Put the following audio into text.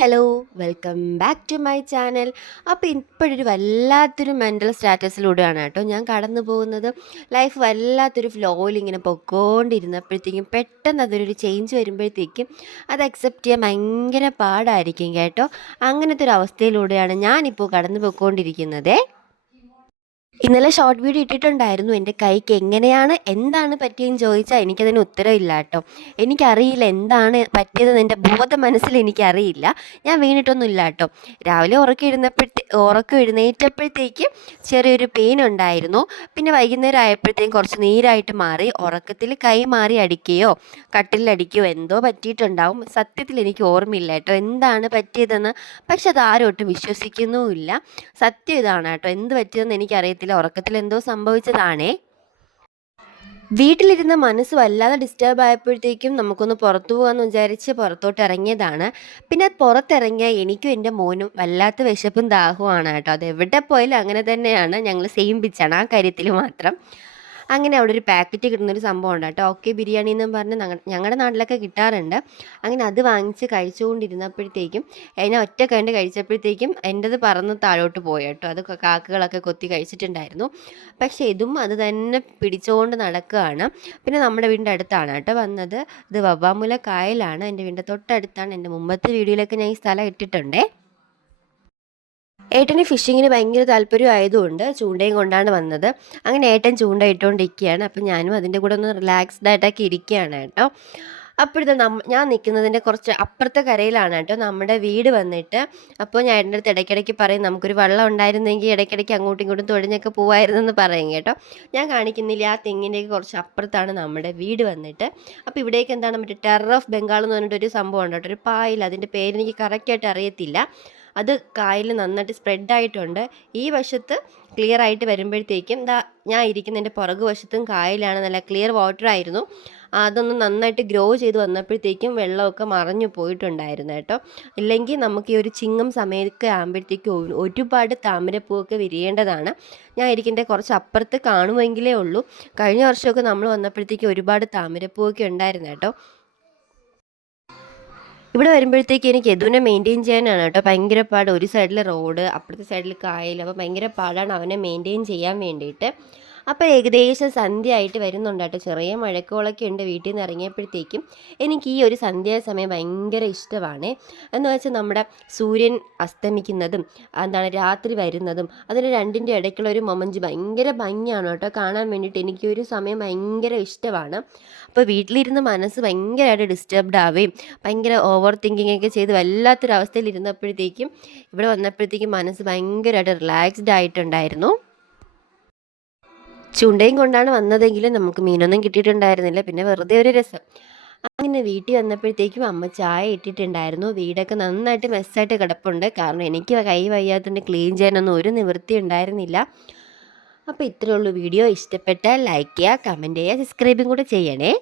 Hello welcome back to my channel അപ്പോൾ ഇപ്പോഴൊരു വല്ലാത്തൊരു മെന്റൽ സ്റ്റാറ്റസിലൂടെയാണ് കേട്ടോ ഞാൻ കടന്നു പോകുന്നത്. ലൈഫ് വല്ലാത്തൊരു ഫ്ലോയിൽ ഇങ്ങനെ പൊക്കോണ്ടിരുന്നപ്പോഴത്തേക്കും പെട്ടെന്ന് അതൊരു ചേഞ്ച് വരുമ്പോഴത്തേക്കും അത് അക്സെപ്റ്റ് ചെയ്യാൻ ഭയങ്കര പാടായിരിക്കും കേട്ടോ. അങ്ങനത്തെ ഒരു അവസ്ഥയിലൂടെയാണ് ഞാനിപ്പോൾ കടന്നു പോയിക്കൊണ്ടിരിക്കുന്നത് ഇന്നലെ ഷോർട്ട് വീഡിയോ ഇട്ടിട്ടുണ്ടായിരുന്നു. എന്റെ കൈക്ക് എങ്ങനെയാണ് എന്താണ് പറ്റിയെന്ന് ചോദിച്ചാൽ എനിക്കതിന് ഉത്തരവില്ല കേട്ടോ. എനിക്കറിയില്ല എന്താണ് പറ്റിയതെന്ന് എന്റെ ബോധ മനസ്സിൽ എനിക്കറിയില്ല. ഞാൻ വീണിട്ടൊന്നുമില്ല കേട്ടോ. രാവിലെ ഉറക്കം എഴുന്നപ്പോഴത്തേ ഉറക്കം എഴുന്നേറ്റപ്പോഴത്തേക്ക് ചെറിയൊരു പെയിൻ ഉണ്ടായിരുന്നു. പിന്നെ വൈകുന്നേരം ആയപ്പോഴത്തേക്കും കുറച്ച് നീരായിട്ട് മാറി ഉറക്കത്തിൽ കൈ മാറി അടിക്കുകയോ കട്ടിലടിക്കുകയോ എന്തോ പറ്റിയിട്ടുണ്ടാവും. സത്യത്തിൽ എനിക്ക് ഓർമ്മയില്ല കേട്ടോ എന്താണ് പറ്റിയതെന്ന്. പക്ഷെ അത് ആരോട്ടും വിശ്വസിക്കുന്നുമില്ല. സത്യം ഇതാണ് കേട്ടോ. എന്ത് പറ്റിയതെന്ന് എനിക്കറിയത്തില്ല. ഉറക്കത്തിൽ എന്തോ സംഭവിച്ചതാണേ. വീട്ടിലിരുന്ന് മനസ്സ് വല്ലാതെ ഡിസ്റ്റർബ് ആയപ്പോഴത്തേക്കും നമുക്കൊന്ന് പുറത്തു പോകാമെന്ന് വിചാരിച്ച് പുറത്തോട്ട് ഇറങ്ങിയതാണ്. പിന്നെ പുറത്തിറങ്ങിയ എനിക്കും എന്റെ മോനും വല്ലാത്ത വിശപ്പും ദാഹവുമാണ് കേട്ടോ. അത് എവിടെ പോയാലും അങ്ങനെ തന്നെയാണ്. ഞങ്ങൾ സെയിം പിച്ചാണ് ആ കാര്യത്തിൽ മാത്രം. അങ്ങനെ അവിടെ ഒരു പാക്കറ്റ് കിട്ടുന്നൊരു സംഭവം ഉണ്ട് കേട്ടോ. ഓക്കെ ബിരിയാണി എന്നും പറഞ്ഞ് ഞങ്ങളുടെ നാട്ടിലൊക്കെ കിട്ടാറുണ്ട്. അങ്ങനെ അത് വാങ്ങിച്ച് കഴിച്ചുകൊണ്ടിരുന്നപ്പോഴത്തേക്കും അതിനെ ഒറ്റ കണ്ട് കഴിച്ചപ്പോഴത്തേക്കും എന്റെത് പറന്ന് താഴോട്ട് പോയി കേട്ടോ. അത് കാക്കകളൊക്കെ കൊത്തി കഴിച്ചിട്ടുണ്ടായിരുന്നു. പക്ഷേ ഇതും അത് തന്നെ പിടിച്ചുകൊണ്ട് നടക്കുകയാണ്. പിന്നെ നമ്മുടെ വീടിന്റെ അടുത്താണ് കേട്ടോ വന്നത്. ഇത് വവ്വാമുല കായലാണ്. എന്റെ വീടിന്റെ തൊട്ടടുത്താണ്. എന്റെ മുമ്പത്തെ വീഡിയോയിലൊക്കെ ഞാൻ ഈ സ്ഥലം ഇട്ടിട്ടുണ്ടേ. ഏട്ടന് ഫിഷിങ്ങിന് ഭയങ്കര താല്പര്യം ആയതുകൊണ്ട് ചൂണ്ടയും കൊണ്ടാണ് വന്നത്. അങ്ങനെ ഏട്ടൻ ചൂണ്ട ഇട്ടുകൊണ്ടിരിക്കുകയാണ് അപ്പം ഞാനും അതിന്റെ കൂടെ ഒന്ന് റിലാക്സ്ഡ് ആയിട്ടൊക്കെ ഇരിക്കുകയാണ് കേട്ടോ. അപ്പോഴത്തെ നമ്മ ഞാൻ നിൽക്കുന്നതിന്റെ കുറച്ച് അപ്പുറത്തെ കരയിലാണ് കേട്ടോ. നമ്മുടെ വീട് വന്നിട്ട് അപ്പോൾ ഞാൻ എന്റെ അടുത്ത് ഇടയ്ക്കിടയ്ക്ക് പറയും നമുക്കൊരു വെള്ളം ഉണ്ടായിരുന്നെങ്കിൽ ഇടയ്ക്കിടയ്ക്ക് അങ്ങോട്ടും ഇങ്ങോട്ടും തുഴഞ്ഞൊക്കെ പോകുമായിരുന്നെന്ന് പറയും കേട്ടോ. ഞാൻ കാണിക്കുന്നില്ല ആ തെങ്ങിന്റെയൊക്കെ കുറച്ച് അപ്പുറത്താണ് നമ്മുടെ വീട് വന്നിട്ട്. അപ്പോൾ ഇവിടേക്ക് എന്താണ് മറ്റേ ടെറർ ഓഫ് ബംഗാൾ എന്ന് പറഞ്ഞിട്ടൊരു സംഭവം ഉണ്ട് കേട്ടോ. ഒരു പായൽ അതിന്റെ പേര് എനിക്ക് കറക്റ്റായിട്ട് അറിയത്തില്ല. അത് കായൽ നന്നായിട്ട് സ്പ്രെഡ് ആയിട്ടുണ്ട്. ഈ വശത്ത് ക്ലിയർ ആയിട്ട് വരുമ്പോഴത്തേക്കും ദാ ഞാൻ ഇരിക്കുന്നതിന്റെ പുറകു വശത്തും കായലാണ്. നല്ല ക്ലിയർ വാട്ടർ ആയിരുന്നു. അതൊന്ന് നന്നായിട്ട് ഗ്രോ ചെയ്ത് വന്നപ്പോഴത്തേക്കും വെള്ളമൊക്കെ മറഞ്ഞു പോയിട്ടുണ്ടായിരുന്നു കേട്ടോ. ഇല്ലെങ്കിൽ നമുക്ക് ഈ ഒരു ചിങ്ങം സമയമൊക്കെ ആകുമ്പോഴത്തേക്കും ഒരുപാട് താമരപ്പൂവൊക്കെ വിരിയേണ്ടതാണ്. ഞാൻ ഇരിക്കേണ്ട കുറച്ച് അപ്പുറത്ത് കാണുമെങ്കിലേ ഉള്ളൂ. കഴിഞ്ഞ വർഷമൊക്കെ നമ്മൾ വന്നപ്പോഴത്തേക്കും ഒരുപാട് താമരപ്പൂവൊക്കെ ഉണ്ടായിരുന്നു കേട്ടോ. ഇവിടെ വരുമ്പോഴത്തേക്ക് എനിക്ക് യദുവിനെ മെയിന്റെയിൻ ചെയ്യാനാണ് കേട്ടോ ഭയങ്കര പാട്. ഒരു സൈഡിൽ റോഡ് അപ്പുറത്തെ സൈഡിൽ കായൽ. അപ്പോൾ ഭയങ്കര പാടാണ് അവനെ മെയിന്റെയിൻ ചെയ്യാൻ വേണ്ടിയിട്ട്. അപ്പോൾ ഏകദേശം സന്ധ്യ ആയിട്ട് വരുന്നുണ്ട് കേട്ടോ. ചെറിയ മഴക്കോളൊക്കെ ഉണ്ട് വീട്ടിൽ നിന്ന് ഇറങ്ങിയപ്പോഴത്തേക്കും. എനിക്ക് ഈ ഒരു സന്ധ്യാസമയം ഭയങ്കര ഇഷ്ടമാണ്. എന്ന് വെച്ചാൽ നമ്മുടെ സൂര്യൻ അസ്തമിക്കുന്നതും എന്താണ് രാത്രി വരുന്നതും അതിന് രണ്ടിന്റെ ഇടയ്ക്കുള്ള ഒരു മൊമഞ്ച് ഭയങ്കര ഭംഗിയാണ് കേട്ടോ. കാണാൻ വേണ്ടിയിട്ട് എനിക്ക് ഒരു സമയം ഭയങ്കര ഇഷ്ടമാണ്. അപ്പോൾ വീട്ടിലിരുന്ന് മനസ്സ് ഭയങ്കരമായിട്ട് ഡിസ്റ്റർബ്ഡ് ആവുകയും ഭയങ്കര ഓവർ തിങ്കിങ് ഒക്കെ ചെയ്ത് വല്ലാത്തൊരവസ്ഥയിൽ ഇരുന്നപ്പോഴത്തേക്കും ഇവിടെ വന്നപ്പോഴത്തേക്കും മനസ്സ് ഭയങ്കരമായിട്ട് റിലാക്സ്ഡ് ആയിട്ടുണ്ടായിരുന്നു. ചുണ്ടയും കൊണ്ടാണ് വന്നതെങ്കിലും നമുക്ക് മീനൊന്നും കിട്ടിയിട്ടുണ്ടായിരുന്നില്ല. പിന്നെ വെറുതെ ഒരു രസം. അങ്ങനെ വീട്ടിൽ വന്നപ്പോഴത്തേക്കും അമ്മ ചായ ഇട്ടിട്ടുണ്ടായിരുന്നു. വീടൊക്കെ നന്നായിട്ട് മെസ്സായിട്ട് കിടപ്പുണ്ട്. കാരണം എനിക്ക് കൈ വയ്യാത്തതിന്റെ ക്ലീൻ ചെയ്യാനൊന്നും ഒരു നിവൃത്തി ഉണ്ടായിരുന്നില്ല. അപ്പോൾ ഇത്രയേ ഉള്ളൂ വീഡിയോ. ഇഷ്ടപ്പെട്ടാൽ ലൈക്ക് ചെയ്യുക കമന്റ് ചെയ്യുക സബ്സ്ക്രൈബും കൂടെ ചെയ്യണേ.